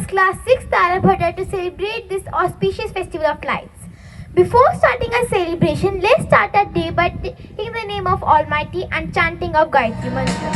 us class 6 Tarabhata to celebrate this auspicious festival of lights. Before starting our celebration, let's start our day by taking the name of Almighty and chanting of Gayatri Mantra.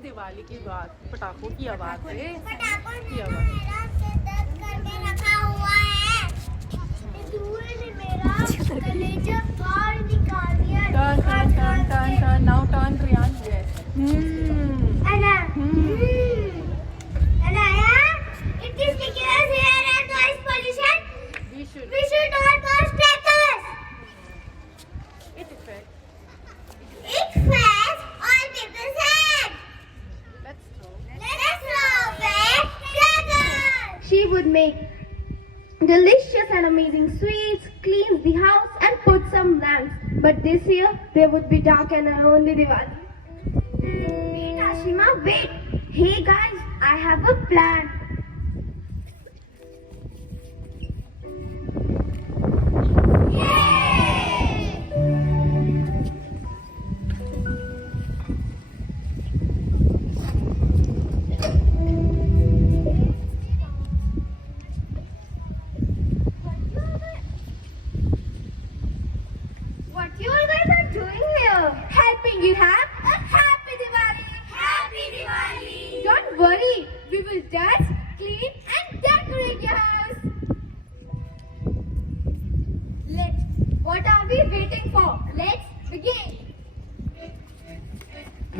Diwali की बात, पटाखों की आवाज है। पटाखों ने मेरा सिर दर्द करके रखा हुआ है। धुएं ने मेरा कलेजा बाहर निकाल दिया। Turn turn turn turn turn now turn Riyan. Anna. Anna, it is because air and noise pollution. We should all post crackers. It affects. It affects all people sad. Let's throw away crackers. She would make delicious and amazing sweets, cleans the house and put some lamps. But this year there would be dark and only Diwali. Wait, Ashima, wait. Hey guys, I have a plan.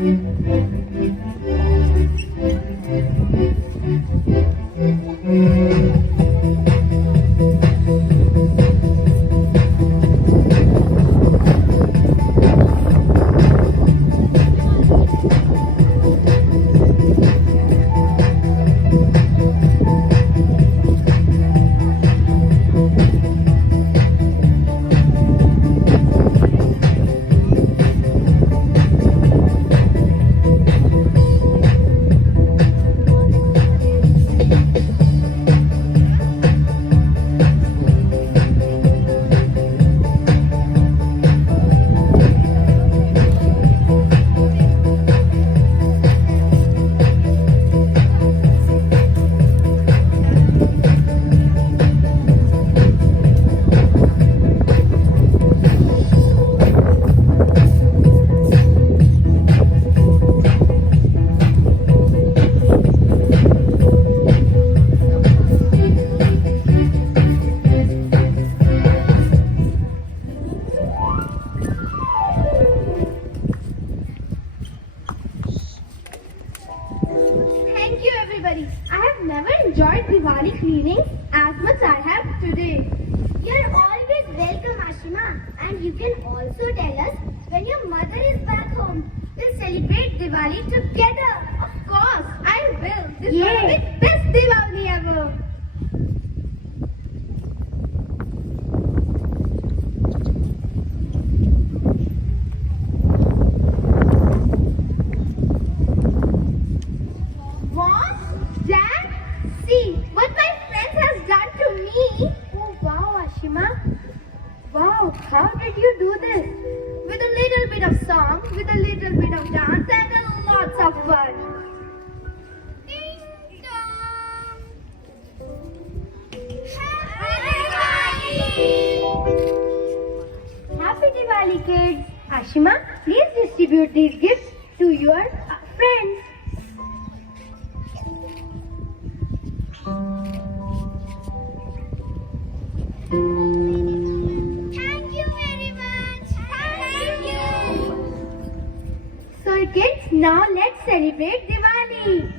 Thank you everybody. I have never enjoyed Diwali cleaning as much I have today. You're always welcome, Ashima. And you can also tell us when your mother is back home. We'll celebrate Diwali together. Of course, I will. This Yay. will be the best Diwali ever. Mom, Dad, see what my friend has done to me. Oh, wow, Ashima. Wow, how did you do this? With a little bit of song, with a little bit of dance, and lots of fun. Ding dong. Happy Diwali! Happy Diwali, kids. Ashima, please distribute these gifts to your friends. Thank you very much. Thank you. So kids, now let's celebrate Diwali.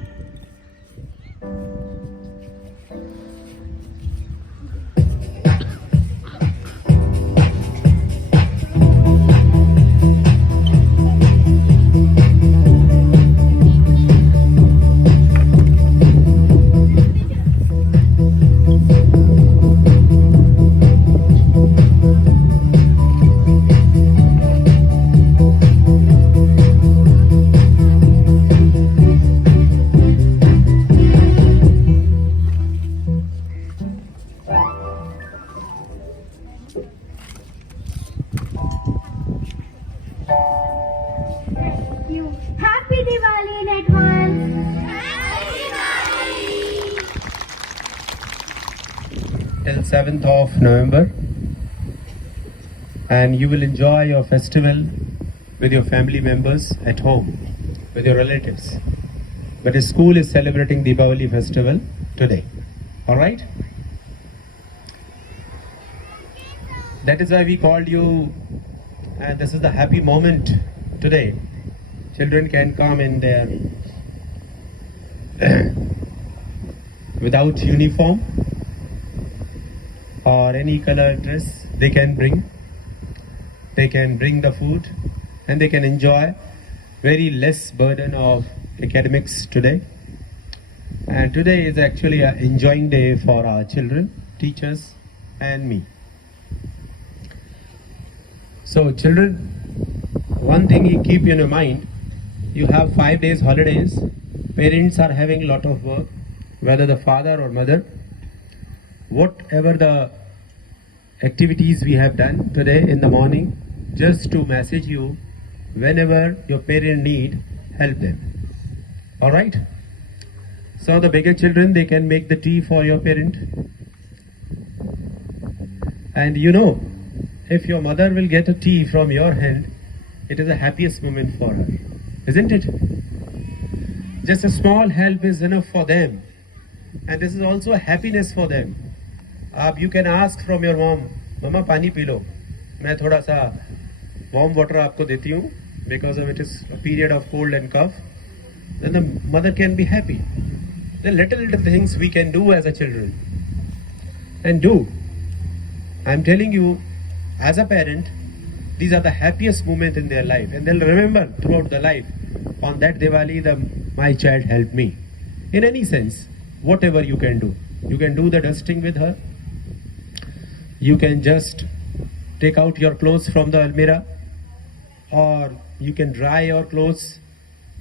Happy Diwali in advance. Till 7th of November, and you will enjoy your festival with your family members at home, with your relatives. But the school is celebrating Deepavali festival today. Alright? That is why we called you, and this is the happy moment today. Children can come in their without uniform or any color dress. They can bring the food, and they can enjoy very less burden of academics today. And today is actually an enjoying day for our children, teachers and me. So children, one thing you keep in your mind, you have 5 days holidays. Parents are having a lot of work, whether the father or mother. Whatever the activities we have done today in the morning, just to message you, whenever your parent need, help them. Alright? So the bigger children, they can make the tea for your parent. And you know, if your mother will get a tea from your hand, it is the happiest moment for her. Isn't it? Just a small help is enough for them. And this is also a happiness for them. You can ask from your mom, Mama पानी P low, मैं थोड़ा सा warm water आपको देती हूँ, because of it is a period of cold and cough, then the mother can be happy. The little things we can do as a children, and do. I'm telling you, as a parent, these are the happiest moments in their life, and they'll remember throughout the life. On that Diwali, my child helped me. In any sense, whatever you can do. You can do the dusting with her. You can just take out your clothes from the almirah, or you can dry your clothes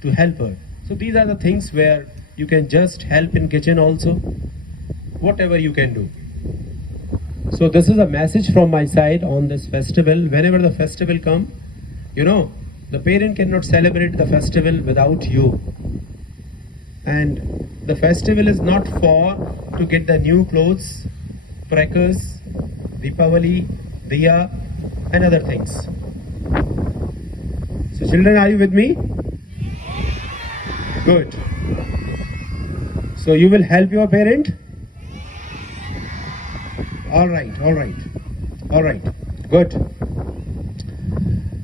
to help her. So these are the things where you can just help in kitchen also. Whatever you can do. So this is a message from my side on this festival. Whenever the festival come, the parent cannot celebrate the festival without you. And the festival is not for to get the new clothes, crackers, Deepavali, Diya, and other things. So children, are you with me? Good. So you will help your parent? All right. Good.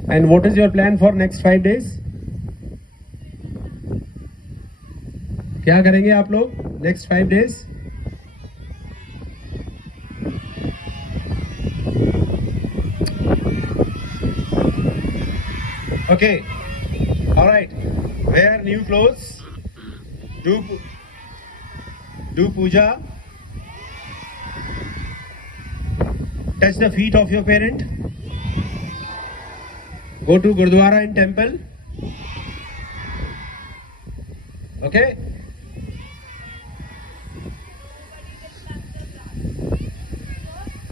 And what is your plan for next 5 days? क्या करेंगे आप लोग next 5 days? Okay. All right. Wear new clothes. Do puja. Touch the feet of your parent. Go to Gurdwara and temple. Okay?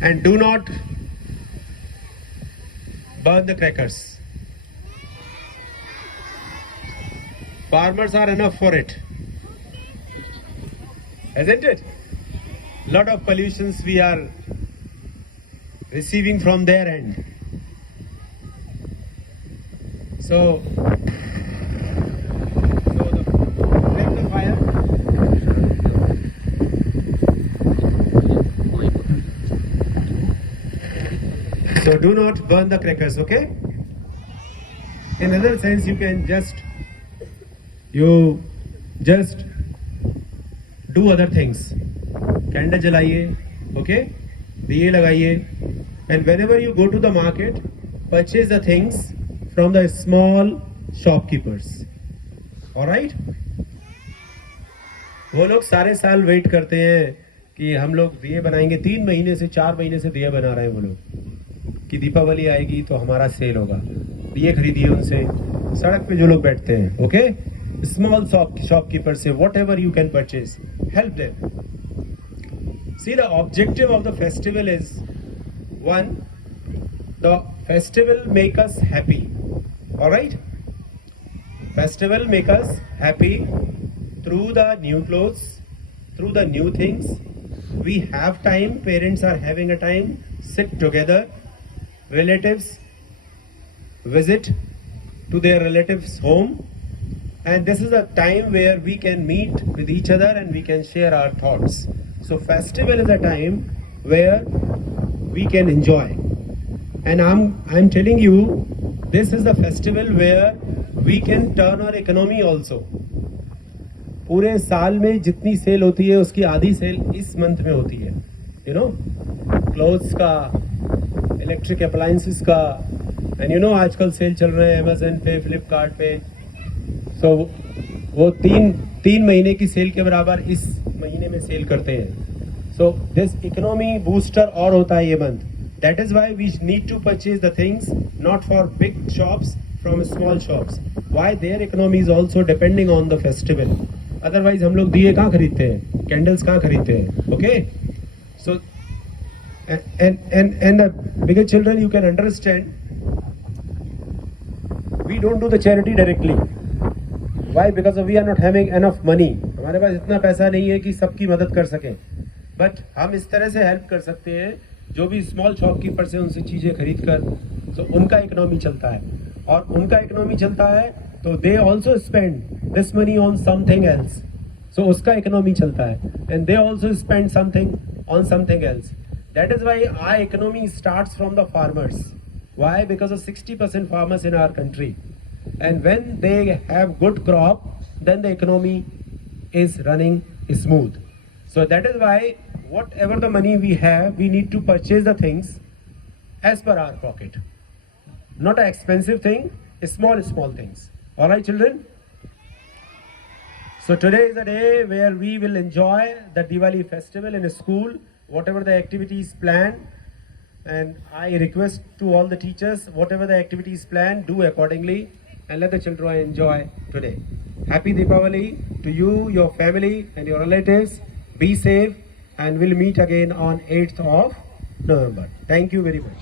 And do not burn the crackers. Farmers are enough for it. Isn't it? Lot of pollutions we are receiving from their end. So flame the fire. So do not burn the crackers, okay? In other sense, you can just do other things. Candle jalaiye, okay? Diye lagaiye. And whenever you go to the market, purchase the things from the small shopkeepers. Alright? वो लोग सारे साल wait करते हैं कि हम लोग दिए बनाएंगे. 3 महीने से 4 महीने से दिए बना रहे हैं वो लोग कि दीपावली आएगी तो हमारा सेल होगा. दिए खरीदिए उनसे. सड़क पे जो लोग बैठते हैं, okay? Small shopkeepers say whatever you can purchase, help them. See, the objective of the festival is, one, the festival make us happy. Alright? Festival make us happy through the new clothes, through the new things. We have time, parents are having a time, sit together, relatives visit to their relatives' home. And this is a time where we can meet with each other and we can share our thoughts. So festival is a time where we can enjoy. And I'm telling you, this is the festival where we can turn our economy also. पूरे साल में जितनी cell होती है उसकी आधी cell इस month में होती है. क्लोथ्स का, इलेक्ट्रिक अप्लायंसेस का, एंड आजकल सेल चल रहे हैं अमेज़न पे, फ्लिपकार्ट पे. तो वो तीन महीने की सेल के बराबर इस महीने में सेल करते हैं. सो दिस इकोनॉमी बूस्टर और होता है ये month. That is why we need to purchase the things not for big shops from small shops. Why their economy is also depending on the festival. Otherwise हम लोग दिए कहाँ खरीदते हैं, कैंडल्स कहाँ खरीदते हैं. Okay? So and the bigger children, you can understand, we don't do the charity directly. Why? Because we are not having enough money. हमारे पास इतना पैसा नहीं है कि सबकी मदद कर सकें. बट हम इस तरह से हेल्प कर सकते हैं, जो भी स्मॉल शॉपकीपर से उनसे चीज़ें खरीद कर, तो उनका इकोनॉमी चलता है. और उनका इकोनॉमी चलता है तो they also spend this money on something else. So उसका इकोनॉमी चलता है. And they also spend something on something else. That is why our economy starts from the farmers. Why? Because of 60% farmers in our country. and when they have good crop, then the economy is running smooth. So that is why whatever the money we have, we need to purchase the things as per our pocket. Not an expensive thing, small things. All right, children? So today is the day where we will enjoy the Diwali festival in a school, whatever the activities planned. And I request to all the teachers, whatever the activities planned, do accordingly and let the children enjoy today. Happy Deepavali to you, your family and your relatives. Be safe and we'll meet again on 8th of November. Thank you very much.